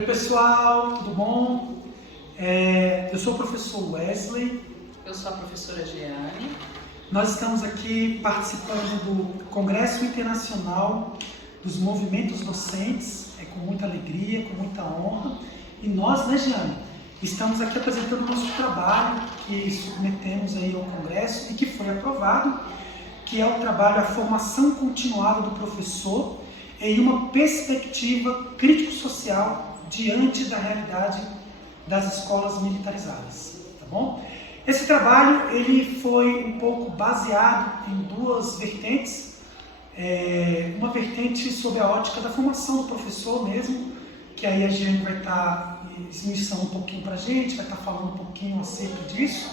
Oi pessoal, tudo bom? Eu sou o professor Wesley. Eu sou a professora Giane. Nós estamos aqui participando do Congresso Internacional dos Movimentos Docentes, com muita alegria, com muita honra. E nós, né, Giane, estamos aqui apresentando o nosso trabalho que submetemos aí ao Congresso e que foi aprovado, que é o trabalho A Formação Continuada do Professor em uma Perspectiva Crítico-Social diante da realidade das escolas militarizadas, tá bom? Esse trabalho ele foi um pouco baseado em duas vertentes, uma vertente sobre a ótica da formação do professor mesmo, que aí a Giane vai estar esmiuçando um pouquinho para a gente, vai estar falando um pouquinho acerca disso,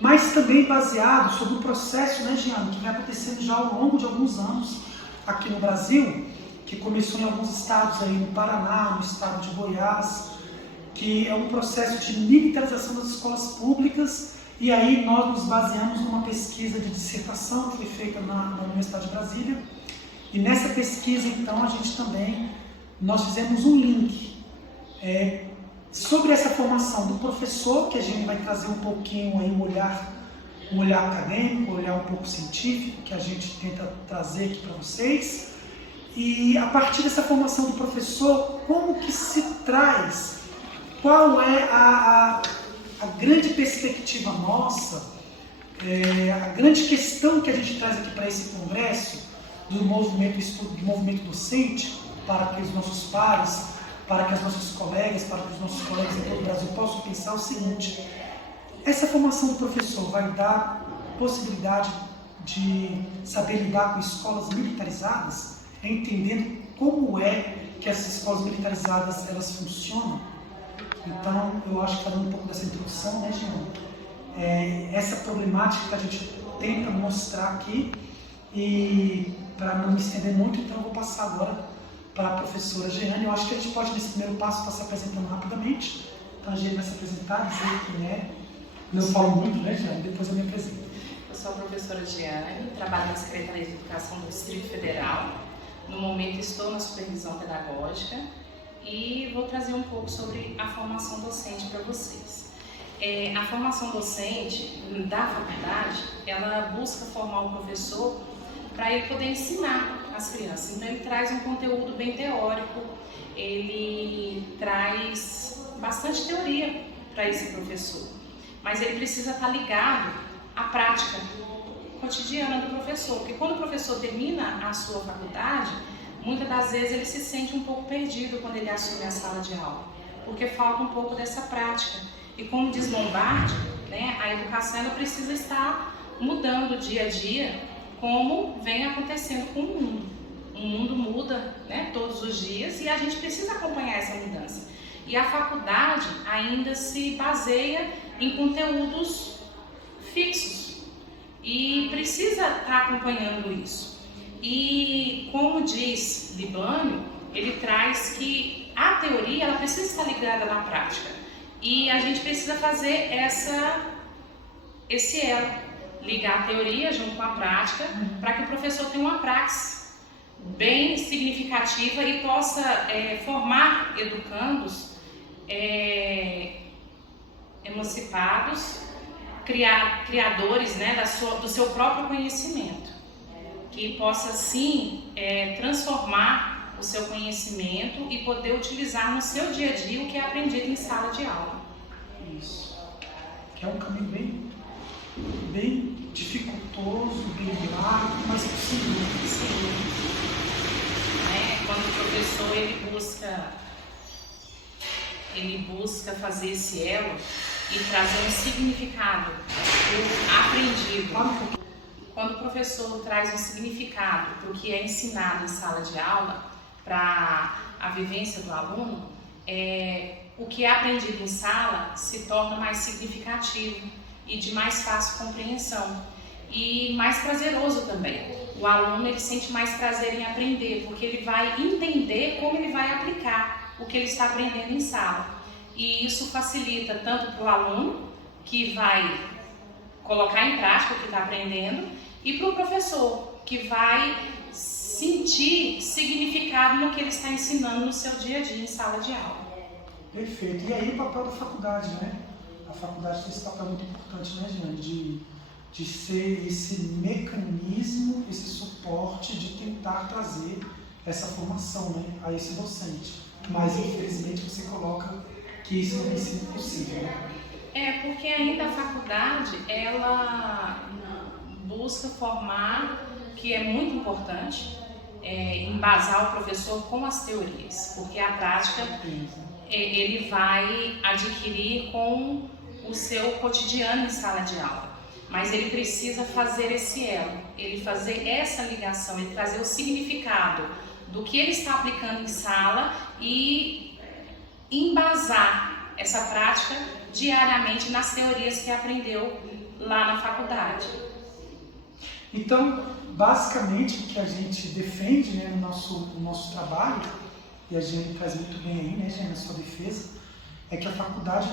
mas também baseado sobre o processo, né, Giane, que vem acontecendo já ao longo de alguns anos aqui no Brasil, que começou em alguns estados aí, no Paraná, no estado de Goiás, que é um processo de militarização das escolas públicas, e aí nós nos baseamos numa pesquisa de dissertação que foi feita na Universidade de Brasília, e nessa pesquisa, então, nós fizemos um link sobre essa formação do professor, que a gente vai trazer um pouquinho aí um olhar acadêmico, um olhar um pouco científico, que a gente tenta trazer aqui para vocês. E a partir dessa formação do professor, como que se traz, qual é a grande perspectiva nossa, a grande questão que a gente traz aqui para esse congresso, do movimento docente, para que os nossos pares, para que as nossas colegas, para que os nossos colegas em todo o Brasil possam pensar o seguinte: essa formação do professor vai dar possibilidade de saber lidar com escolas militarizadas, entendendo como é que essas escolas militarizadas elas funcionam. Então, eu acho que falando um pouco dessa introdução, né, Giane? Essa problemática que a gente tenta mostrar aqui, e para não me estender muito, então eu vou passar agora para a professora Giane. Eu acho que a gente pode, nesse primeiro passo, estar se apresentando rapidamente. Então a Giane vai se apresentar, dizer quem é. Eu falo muito, né, Giane? Depois eu me apresento. Eu sou a professora Giane, trabalho na Secretaria de Educação do Distrito Federal. No momento estou na supervisão pedagógica e vou trazer um pouco sobre a formação docente para vocês. A formação docente da faculdade, ela busca formar o professor para ele poder ensinar as crianças. Então ele traz um conteúdo bem teórico, ele traz bastante teoria para esse professor, mas ele precisa estar ligado à prática cotidiana do professor, porque quando o professor termina a sua faculdade, muitas das vezes ele se sente um pouco perdido quando ele assume a sala de aula, porque falta um pouco dessa prática. E como diz Lombardi, né, a educação ela precisa estar mudando dia a dia, como vem acontecendo com o mundo. O mundo muda, né, todos os dias, e a gente precisa acompanhar essa mudança. E a faculdade ainda se baseia em conteúdos fixos e precisa estar acompanhando isso. E como diz Libânio, ele traz que a teoria ela precisa estar ligada na prática, e a gente precisa fazer esse elo, ligar a teoria junto com a prática, para que o professor tenha uma praxis bem significativa e possa formar educandos emancipados, criadores, né, do seu próprio conhecimento, que possa assim transformar o seu conhecimento e poder utilizar no seu dia a dia o que é aprendido em sala de aula. Isso. Que é um caminho bem dificultoso, bem largo, mas possível. Sim. Quando o professor ele busca fazer esse elo e trazer um significado do aprendido. Quando o professor traz um significado para o que é ensinado em sala de aula, para a vivência do aluno, o que é aprendido em sala se torna mais significativo e de mais fácil compreensão e mais prazeroso também. O aluno ele sente mais prazer em aprender, porque ele vai entender como ele vai aplicar o que ele está aprendendo em sala. E isso facilita tanto para o aluno, que vai colocar em prática o que está aprendendo, e para o professor, que vai sentir significado no que ele está ensinando no seu dia a dia em sala de aula. Perfeito. E aí o papel da faculdade, né? A faculdade tem esse papel muito importante, né, Jeane? De ser esse mecanismo, esse suporte de tentar trazer essa formação, né, a esse docente. Mas, infelizmente, você coloca que isso não tem sido possível, né? Porque ainda a faculdade, ela busca formar, que é muito importante, embasar o professor com as teorias, porque a prática ele vai adquirir com o seu cotidiano em sala de aula. Mas ele precisa fazer esse elo, ele fazer essa ligação, ele trazer o significado do que ele está aplicando em sala e embasar essa prática diariamente nas teorias que aprendeu lá na faculdade. Então, basicamente, o que a gente defende, né, no nosso trabalho, e a gente traz muito bem aí, né, Jeane, na sua defesa, é que a faculdade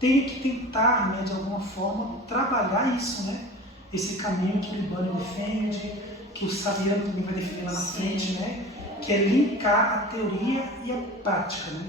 tem que tentar, né, de alguma forma, trabalhar isso, né? Esse caminho que o Libânio defende, que o Saviano também vai defender lá na frente, né? Que é linkar a teoria e a prática, né?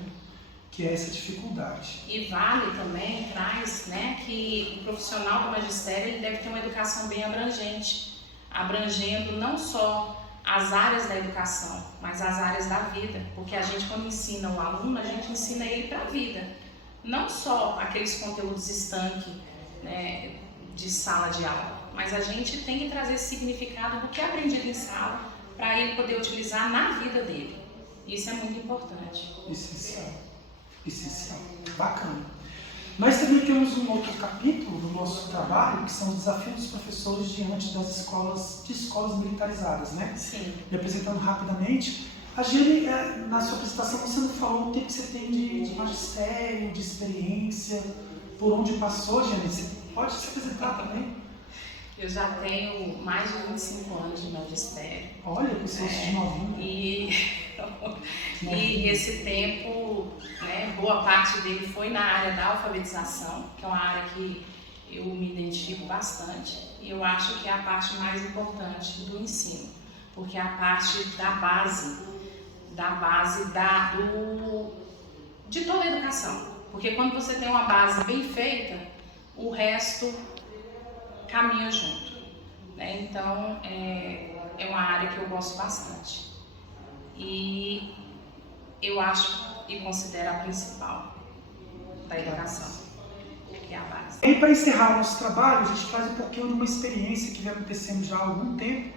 Que é essa dificuldade. E Vale também traz, né, que o profissional do magistério ele deve ter uma educação bem abrangente, abrangendo não só as áreas da educação, mas as áreas da vida, porque a gente, quando ensina o aluno, a gente ensina ele para a vida. Não só aqueles conteúdos estanque, né, de sala de aula, mas a gente tem que trazer esse significado do que é aprendido em sala para ele poder utilizar na vida dele. Isso é muito importante. Essencial. Essencial. Bacana. Nós também temos um outro capítulo do nosso trabalho, que são os desafios dos professores diante das escolas militarizadas, né? Sim. Me apresentando rapidamente. A Jeane, na sua apresentação, você não falou o tempo que você tem de magistério, de experiência, por onde passou, Jeane. Você pode se apresentar também? Eu já tenho mais de 25 anos de magistério. Olha, com seus novinho. E esse tempo, né, boa parte dele foi na área da alfabetização, que é uma área que eu me identifico bastante. E eu acho que é a parte mais importante do ensino, porque é a parte da base de toda a educação. Porque quando você tem uma base bem feita, o resto caminha junto, né? Então, é uma área que eu gosto bastante. E eu acho e considero a principal da educação, que é a base. E para encerrar o nosso trabalho, a gente faz um pouquinho de uma experiência que vem acontecendo já há algum tempo,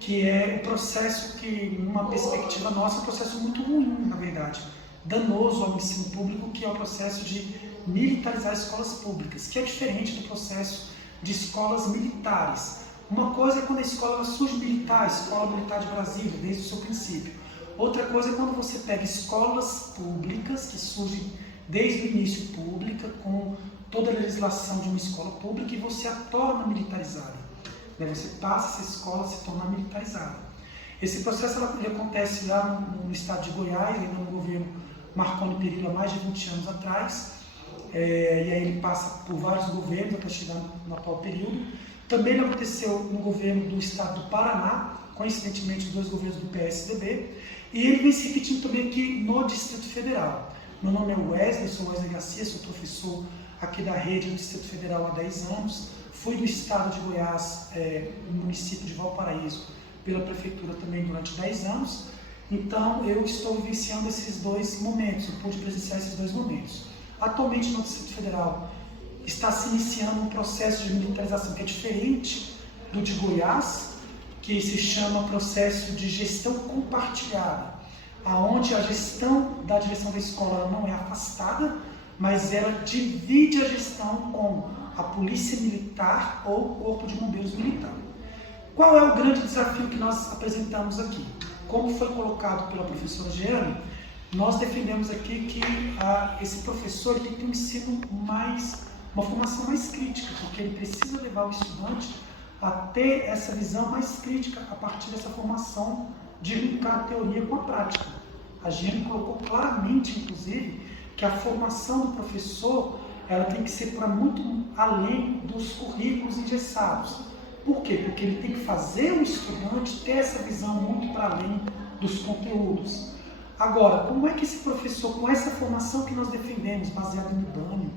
que é o processo que, numa perspectiva nossa, é um processo muito ruim, na verdade, danoso ao ensino público, que é o processo de militarizar escolas públicas, que é diferente do processo de escolas militares. Uma coisa é quando a escola surge militar, a Escola Militar de Brasília, desde o seu princípio. Outra coisa é quando você pega escolas públicas, que surgem desde o início pública, com toda a legislação de uma escola pública, e você a torna militarizada. Você passa essa escola a se tornar militarizada. Esse processo ele acontece lá no estado de Goiás, ainda no governo Marconi Perillo, há mais de 20 anos atrás, e aí ele passa por vários governos até chegar no atual período. Também ele aconteceu no governo do estado do Paraná, coincidentemente dois governos do PSDB, e ele vem se repetindo também aqui no Distrito Federal. Meu nome é Wesley, sou Wesley Garcia, sou professor aqui da rede do Distrito Federal há 10 anos, fui do estado de Goiás, no município de Valparaíso, pela prefeitura também durante 10 anos, então eu estou vivenciando esses dois momentos, eu pude presenciar esses dois momentos. Atualmente no Distrito Federal está se iniciando um processo de militarização que é diferente do de Goiás, que se chama processo de gestão compartilhada, aonde a gestão da direção da escola não é afastada, mas ela divide a gestão com a polícia militar ou o corpo de bombeiros militar. Qual é o grande desafio que nós apresentamos aqui? Como foi colocado pela professora Jeane, nós defendemos aqui que esse professor tem que ter um ensino uma formação mais crítica, porque ele precisa levar o estudante a ter essa visão mais crítica a partir dessa formação de linkar a teoria com a prática. A Jeane colocou claramente, inclusive, que a formação do professor ela tem que ser para muito além dos currículos engessados. Por quê? Porque ele tem que fazer o estudante ter essa visão muito para além dos conteúdos. Agora, como é que esse professor, com essa formação que nós defendemos, baseado em Libânio,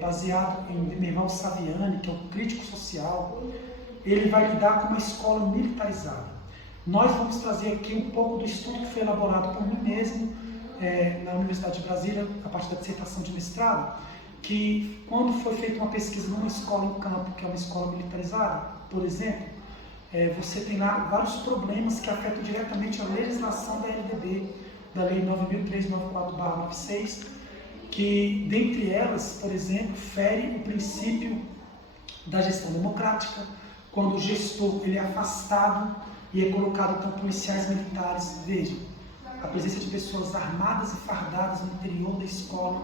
baseado em Demerval Saviani, que é o crítico social, ele vai lidar com uma escola militarizada? Nós vamos trazer aqui um pouco do estudo que foi elaborado por mim mesmo na Universidade de Brasília, a partir da dissertação de mestrado, que quando foi feita uma pesquisa numa escola em campo, que é uma escola militarizada, por exemplo, você tem lá vários problemas que afetam diretamente a legislação da LDB, da Lei 9.394/96, que, dentre elas, por exemplo, fere o princípio da gestão democrática, quando o gestor ele é afastado e é colocado com policiais militares. Veja, a presença de pessoas armadas e fardadas no interior da escola,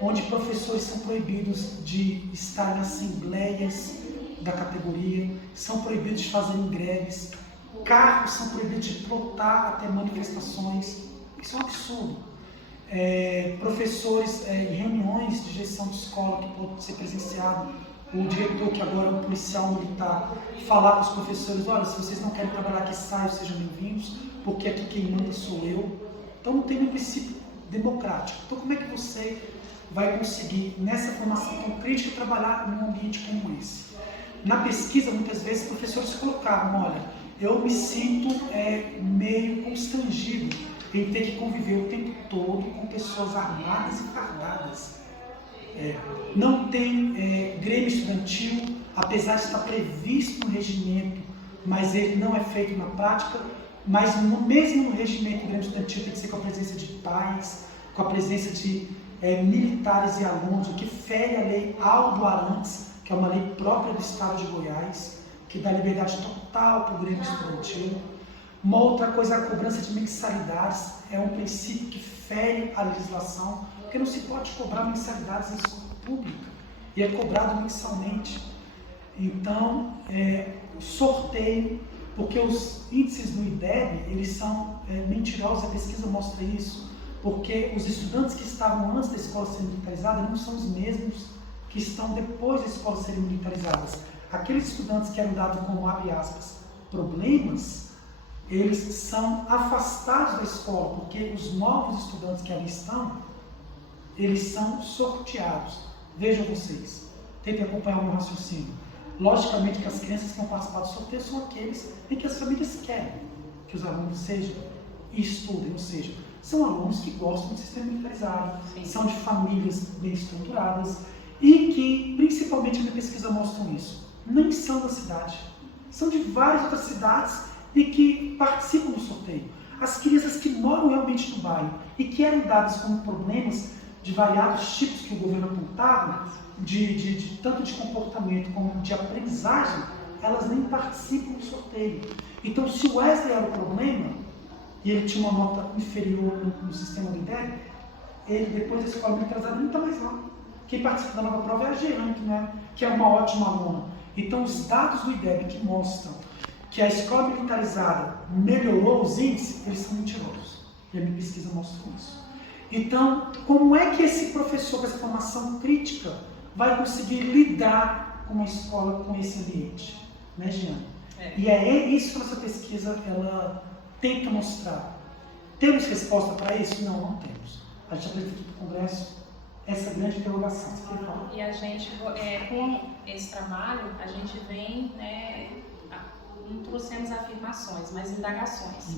onde professores são proibidos de estar em assembleias da categoria, são proibidos de fazer greves, carros são proibidos de plotar até manifestações. Isso é um absurdo. Professores em reuniões de gestão de escola que pode ser presenciado, o diretor, que agora é um policial militar, falar com os professores: olha, se vocês não querem trabalhar aqui, saiam, sejam bem-vindos, porque aqui quem manda sou eu. Então não tem um princípio democrático. Então como é que você vai conseguir, nessa formação tão crítica, trabalhar num ambiente como esse? Na pesquisa, muitas vezes, professores colocavam: olha, eu me sinto meio constrangido em ter que conviver o tempo todo com pessoas armadas e fardadas. Não tem grêmio estudantil, apesar de estar previsto no regimento, mas ele não é feito na prática. Mas mesmo no regimento, o grêmio estudantil tem que ser com a presença de pais, com a presença de militares e alunos, o que fere a lei Aldo Arantes, que é uma lei própria do estado de Goiás, que dá liberdade total para o grêmio estudantil. Uma outra coisa, a cobrança de mensalidades é um princípio que fere a legislação, porque não se pode cobrar mensalidades em escola pública, e é cobrado mensalmente. Então, o sorteio, porque os índices do IDEB, eles são mentirosos, a pesquisa mostra isso, porque os estudantes que estavam antes da escola ser militarizada não são os mesmos que estão depois da escola serem militarizadas. Aqueles estudantes que eram dados como, abre aspas, problemas, eles são afastados da escola, porque os novos estudantes que ali estão, eles são sorteados. Vejam vocês, tentem acompanhar o meu raciocínio. Logicamente que as crianças que vão participar do sorteio são aqueles em que as famílias querem que os alunos sejam e estudem, ou seja, são alunos que gostam do sistema militarizado, sim, são de famílias bem estruturadas e que, principalmente, a minha pesquisa mostram isso, nem são da cidade, são de várias outras cidades e que participam do sorteio. As crianças que moram realmente no bairro e que eram dadas como problemas de variados tipos que o governo apontava, tanto de comportamento como de aprendizagem, elas nem participam do sorteio. Então, se o Wesley era o problema, e ele tinha uma nota inferior no sistema do IDEB, ele, depois da escola militarizada, não está mais lá. Quem participa da nova prova é a Jeane, que é uma ótima aluna. Então, os dados do IDEB que mostram que a escola militarizada melhorou os índices, eles são mentirosos. E a minha pesquisa mostra isso. Então, como é que esse professor com essa formação crítica vai conseguir lidar com uma escola com esse ambiente? Né, Jeane? E é isso que a nossa pesquisa ela tenta mostrar. Temos resposta para isso? Não, não temos. A gente apresenta para o Congresso essa grande interrogação. Você quer falar? E a gente, com esse trabalho, a gente vem, não trouxemos afirmações, mas indagações,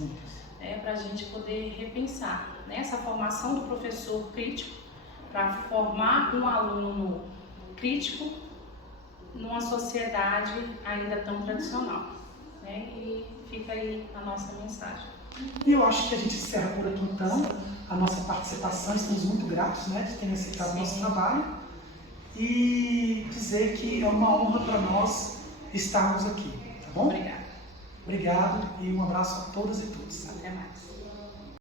para a gente poder repensar essa formação do professor crítico, para formar um aluno crítico numa sociedade ainda tão tradicional. E fica aí a nossa mensagem. E eu acho que a gente encerra por aqui então a nossa participação. Estamos muito gratos de terem aceitado o nosso trabalho e dizer que é uma honra para nós estarmos aqui, tá bom? Obrigada. Obrigado e um abraço a todas e todos. Até mais.